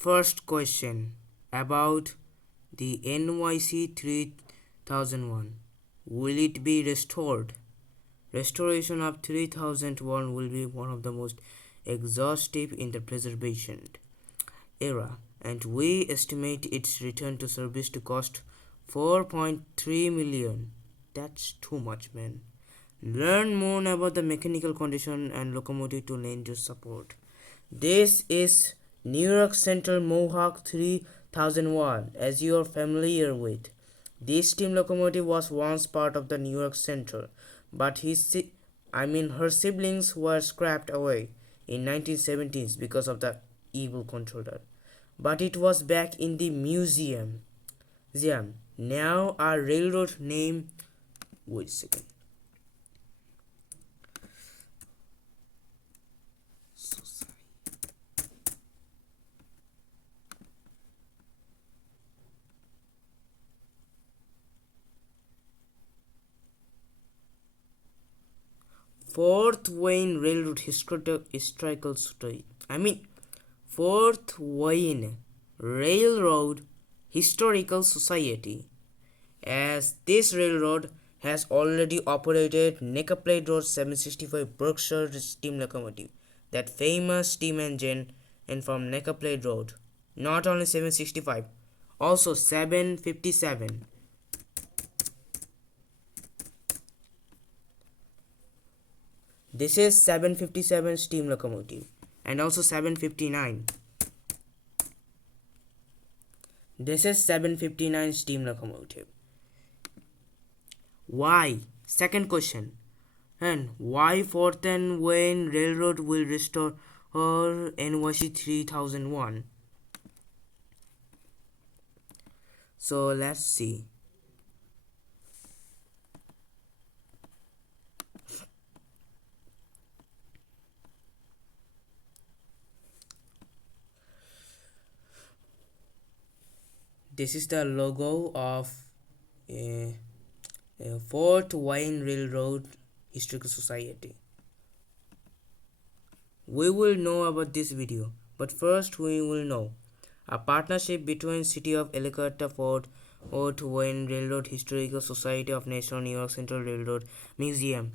First question about the NYC 3001. Will it be restored? Restoration of 3001 will be one of the most exhaustive in the preservation era, and we estimate its return to service to cost 4.3 million. That's too much, man. Learn more about the mechanical condition and locomotive to lend your support. This is New York Central Mohawk 3001, as you are familiar with. This steam locomotive was once part of the New York Central, but her siblings were scrapped away in 1970s because of the evil controller. But it was back in the museum. Now our railroad name. Wait a second. So sorry. Fourth Wayne Railroad Historical Society. Fourth Wayne Railroad Historical Society. As this railroad has already operated Neckerplate Road 765 Berkshire steam locomotive, that famous steam engine, and from Neckerplate Road. Not only 765, also 757. This is 757 steam locomotive, and also 759. This is 759 steam locomotive. Why? Second question. And why Fourth and Wayne Railroad will restore NYC 3001? So let's see. This is the logo of Fort Wayne Railroad Historical Society. We will know about this video, but first we will know a partnership between City of Ellicott, Fort Wayne Railroad Historical Society of National New York Central Railroad Museum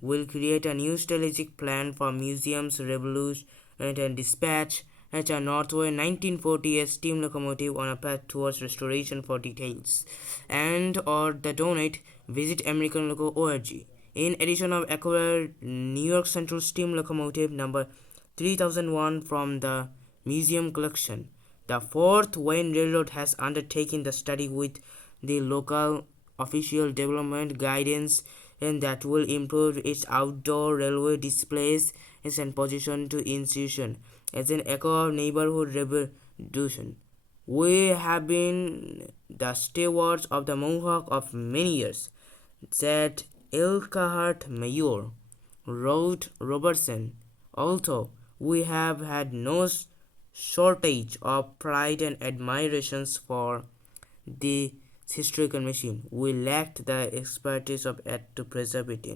will create a new strategic plan for museums, revolution, and dispatch at a Northway 1940 steam locomotive on a path towards restoration. For details and or the donate, visit AmericanLoco.org. In addition of acquired New York Central steam locomotive number 3001 from the museum collection, the Fourth Wayne Railroad has undertaken the study with the local official development guidance and that will improve its outdoor railway displays and position to institution as an echo of neighborhood revolution. We have been the stewards of the Mohawk of many years, said Elkhart Mayor wrote Robertson. Although we have had no shortage of pride and admirations for the historical machine, we lacked the expertise of it to preserve it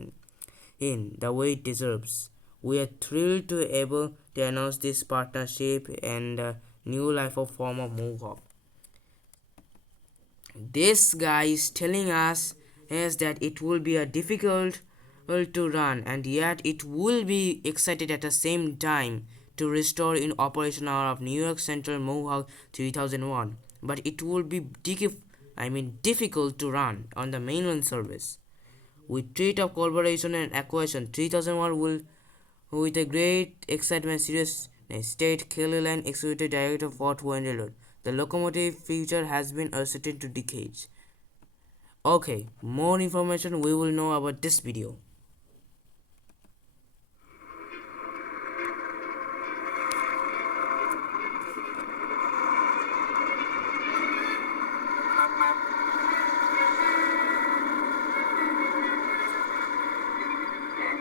in the way it deserves. We are thrilled to be able to announce this partnership and a new life of form of Mohawk. This guy is telling us is that it will be a difficult to run, and yet it will be excited at the same time to restore in operation hour of New York Central Mohawk 3001. But it will be difficult to run on the mainland service. With treat of collaboration and acquisition, 3001 will, with a great excitement, serious state Kelly Line Executive Director Fort Wayne Railroad. The locomotive future has been uncertain to decades. Okay, more information we will know about this video.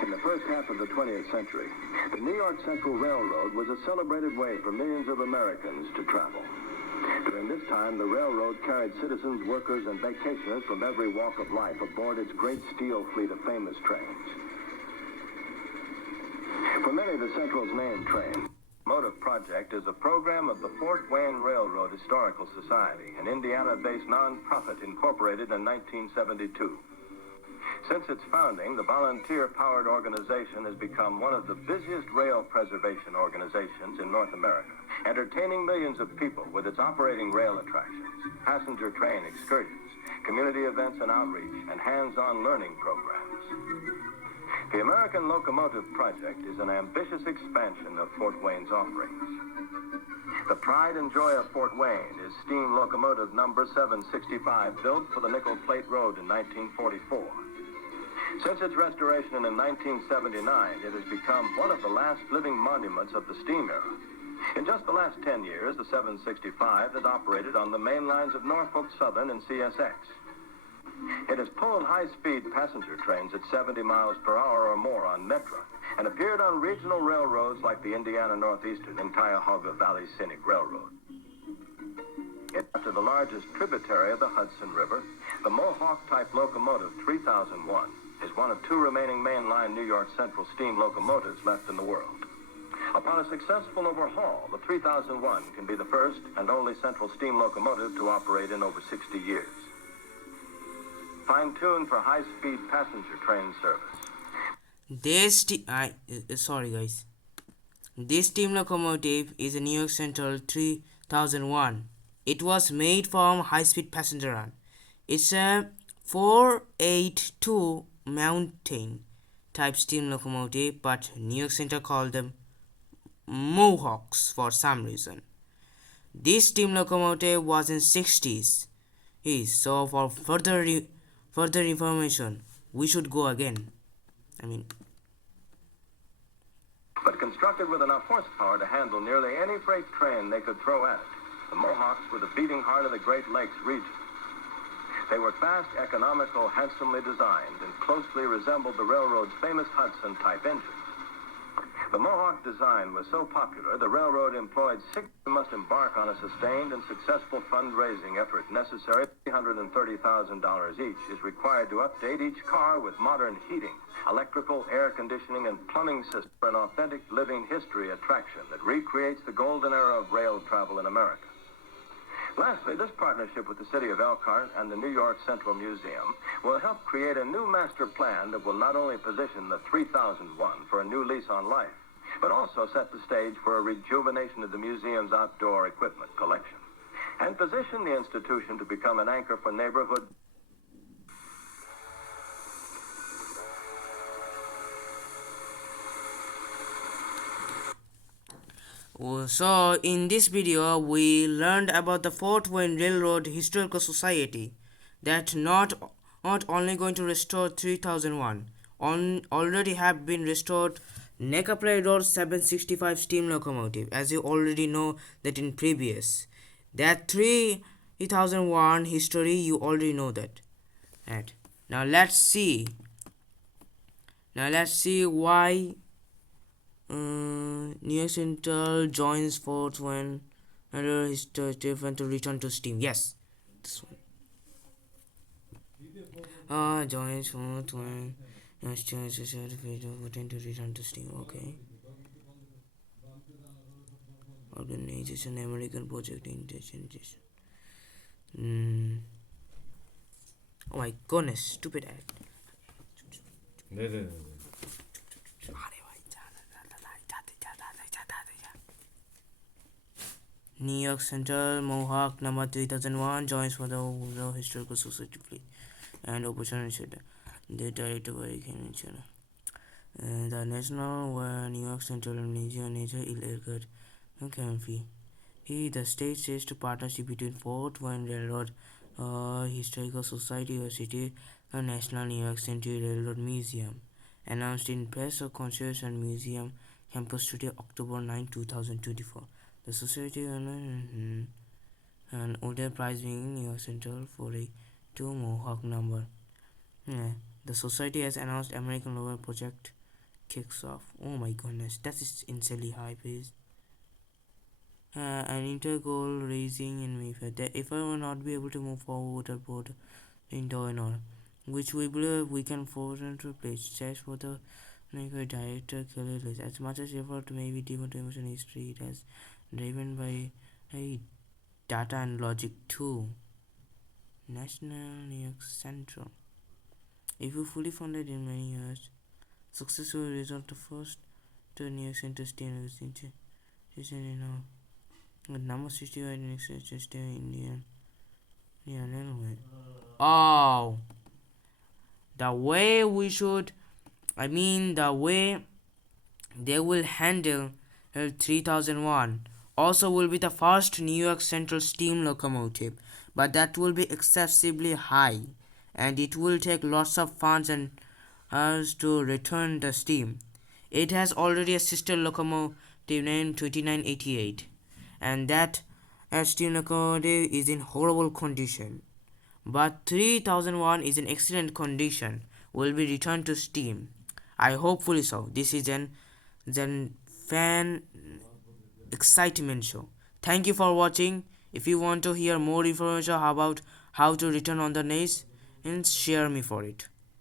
In the first half of the 20th century, the New York Central Railroad was a celebrated way for millions of Americans to travel. During this time, the railroad carried citizens, workers, and vacationers from every walk of life aboard its great steel fleet of famous trains. For many, the Central's main train Motive Project is a program of the Fort Wayne Railroad Historical Society, an Indiana-based nonprofit incorporated in 1972. Since its founding, the volunteer-powered organization has become one of the busiest rail preservation organizations in North America, entertaining millions of people with its operating rail attractions, passenger train excursions, community events and outreach, and hands-on learning programs. The American Locomotive Project is an ambitious expansion of Fort Wayne's offerings. The pride and joy of Fort Wayne is steam locomotive number 765, built for the Nickel Plate Road in 1944. Since its restoration in 1979, it has become one of the last living monuments of the steam era. In just the last 10 years, the 765 has operated on the main lines of Norfolk Southern and CSX. It has pulled high-speed passenger trains at 70 miles per hour or more on Metra and appeared on regional railroads like the Indiana Northeastern and Cuyahoga Valley Scenic Railroad. After the largest tributary of the Hudson River, the Mohawk-type locomotive 3001 is one of two remaining mainline New York Central steam locomotives left in the world. Upon a successful overhaul, the 3001 can be the first and only Central steam locomotive to operate in over 60 years. Fine-tuned for high-speed passenger train service. Sorry guys. This steam locomotive is a New York Central 3001. It was made from high-speed passenger run. It's a 482 mountain type steam locomotive, but New York Central called them Mohawks for some reason. This steam locomotive was in 60s. So for further information, we should go again. But constructed with enough horsepower to handle nearly any freight train they could throw at it, the Mohawks were the beating heart of the Great Lakes region. They were fast, economical, handsomely designed, and closely resembled the railroad's famous Hudson-type engines. The Mohawk design was so popular, the railroad employed six must embark on a sustained and successful fundraising effort necessary. $330,000 each is required to update each car with modern heating, electrical, air conditioning, and plumbing system for an authentic living history attraction that recreates the golden era of rail travel in America. Lastly, this partnership with the City of Elkhart and the New York Central Museum will help create a new master plan that will not only position the 3001 for a new lease on life, but also set the stage for a rejuvenation of the museum's outdoor equipment collection, and position the institution to become an anchor for neighborhood. So in this video we learned about the Fort Wayne Railroad Historical Society that not only going to restore 3001, already have been restored Nickel Plate Road 765 steam locomotive, as you already know that in previous. That 3001 history, you already know that. Right. Now let's see why New York Central joins Fort Wayne and different to return to steam. Yes, this one. Joins Fort Wayne to return to steam. Okay. Organization American Project Intention. Oh my goodness, stupid ad. New York Central Mohawk number 3001 joins for the Historical Society fleet and opportunity the director by the National New York Central Nature Elected Campy. The state says to partnership between Fort Wayne Railroad Historical Society of City and National New York Central Railroad Museum, announced in press of Concierge and Museum Campus today, October 9, 2024. The society an older prize being New York Central for a 2 Mohawk number. The society has announced American Lover Project kicks off. Oh my goodness, that is insanely high pace. An inter-goal raising in Mayfair. That if I will not be able to move forward aboard in Doinor, which we believe we can forward into place. Chase for the Like a director Kelly Lewis. As much as effort may be given to emotion history, it has driven by a data and logic too. National New York Central. If you fully funded in many years, successful result the first to New York Central State University. The number 65 in New York State Indian. Anyway. Oh, the way we should, the way they will handle 3001 also will be the first New York Central steam locomotive, but that will be excessively high and it will take lots of funds and us to return the steam. It has already a sister locomotive named 2988 and that steam locomotive is in horrible condition, but 3001 is in excellent condition, will be returned to steam. I hopefully so. This is an fan excitement show. Thank you for watching. If you want to hear more information about how to return on the NACE, share me for it.